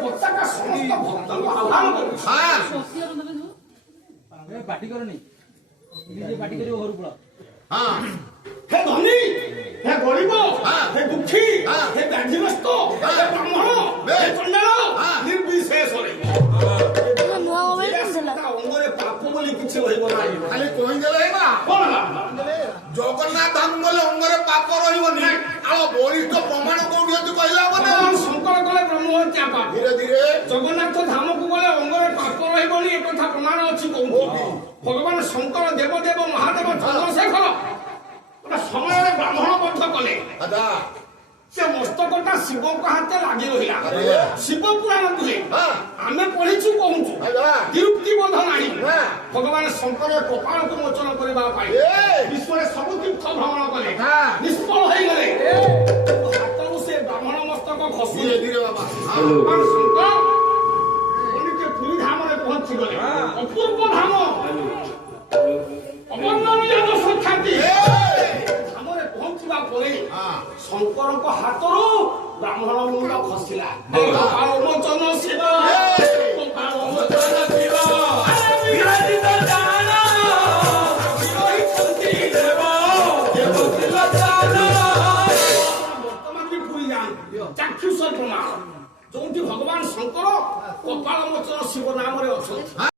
ପତାକା ସମସ୍ତ ଭକ୍ତଙ୍କୁ ଆହ୍ୱାନ କରୁଛି। ପାଟି କରନି ନିଜେ ପାଟି କରିବ ଘରୁ ପଳା। ହେ ଧନୀ, ହେ ଗରିବ, ହେ ଦୁଃଖୀ, ହେ ବ୍ୟାଧିଗ୍ରସ୍ତ, ହେ ବ୍ରାହ୍ମଣ, ହେ ଚଣ୍ଡାଳ, ନିର୍ବିଶେଷରେ ଅଙ୍ଗରେ ପାପ ବୋଲି କିଛି ରହିବ ନାହିଁ। ଖାଲି କହିଦେଲେ ନା କଣ ଜଗନ୍ନାଥ ଗଲେ ଅଙ୍ଗରେ ପାପ ରହିବନି। ଆଉ ବଳିଷ୍ଠ ପ୍ରମାଣ କୋଉଠି ଅଛି କହିଲା ଭଗବାନ ଶଙ୍କର କଲେ ବ୍ରହ୍ମହତ୍ୟା ପାପ। ଧୀରେ ଧୀରେ ଜଗନ୍ନାଥ ଧାମକୁ ଗଲେ ଅଙ୍ଗରେ ପାପ ରହିବନି ଏକଥା ପ୍ରମାଣ ଅଛି କୋଉଠି? ଭଗବାନ ଶଙ୍କର ଦେବଦେବ ମହାଦେବ ଚନ୍ଦ୍ରଶେଖର ଗୋଟେ ସମୟରେ ବ୍ରାହ୍ମଣ ବଧ କଲେ। ସେ ମସ୍ତକଟା ଶିବଙ୍କ ହାତରେ ଲାଗି ରହିଲା। ଶିବ ପୁରାଣ କୁହେ, ଆମେ ପଢିଛୁ କହୁଛୁ, ତିରୁପ୍ତି ବୋଧ ନାହିଁ। ଭଗବାନ ଶଙ୍କର କପାଳକୁ ମୋଚନ କରିବା ପାଇଁ ବିଶ୍ୱରେ ସବୁ ତୀର୍ଥ ଭ୍ରମଣ କଲେ, ନିଷ୍ଫଳ ହେଇଗଲେ। ହାତରୁ ସେ ବ୍ରାହ୍ମଣ ମସ୍ତକ ଖସିଲେ। ଭଗବାନ ଶଙ୍କର ପୁରୀ ଧାମରେ ପହଞ୍ଚିଗଲେ। ଅପୂର୍ବ ଧାମ, ଅବର୍ଣ୍ଣନୀୟ ଦର୍ଶ ଖ୍ୟାତି। ଧାମରେ ପହଞ୍ଚିବା ପରେ ଶଙ୍କରଙ୍କ ହାତରୁ ବ୍ରାହ୍ମଣ ମୁଣ୍ଡ ଖସିଲା। କପାଳ ମୋଚନ ଶିବ, କପାଳ ମୋଚନ ଶିବ, ବିରାଜିତ ଜାନ, ରହିଛନ୍ତି ଦେବ, ଦେବ ଥିଲ ଜାନ। ବର୍ତ୍ତମାନ ବି ପୁରୀ ଯାଆନ୍ତି, ଚାକ୍ଷୁଷ ପ୍ରମାଣ ଯୋଉଠି ଭଗବାନ ଶଙ୍କର କପାଳ ମୋଚନ ଶିବ ନାମରେ ଅଛନ୍ତି।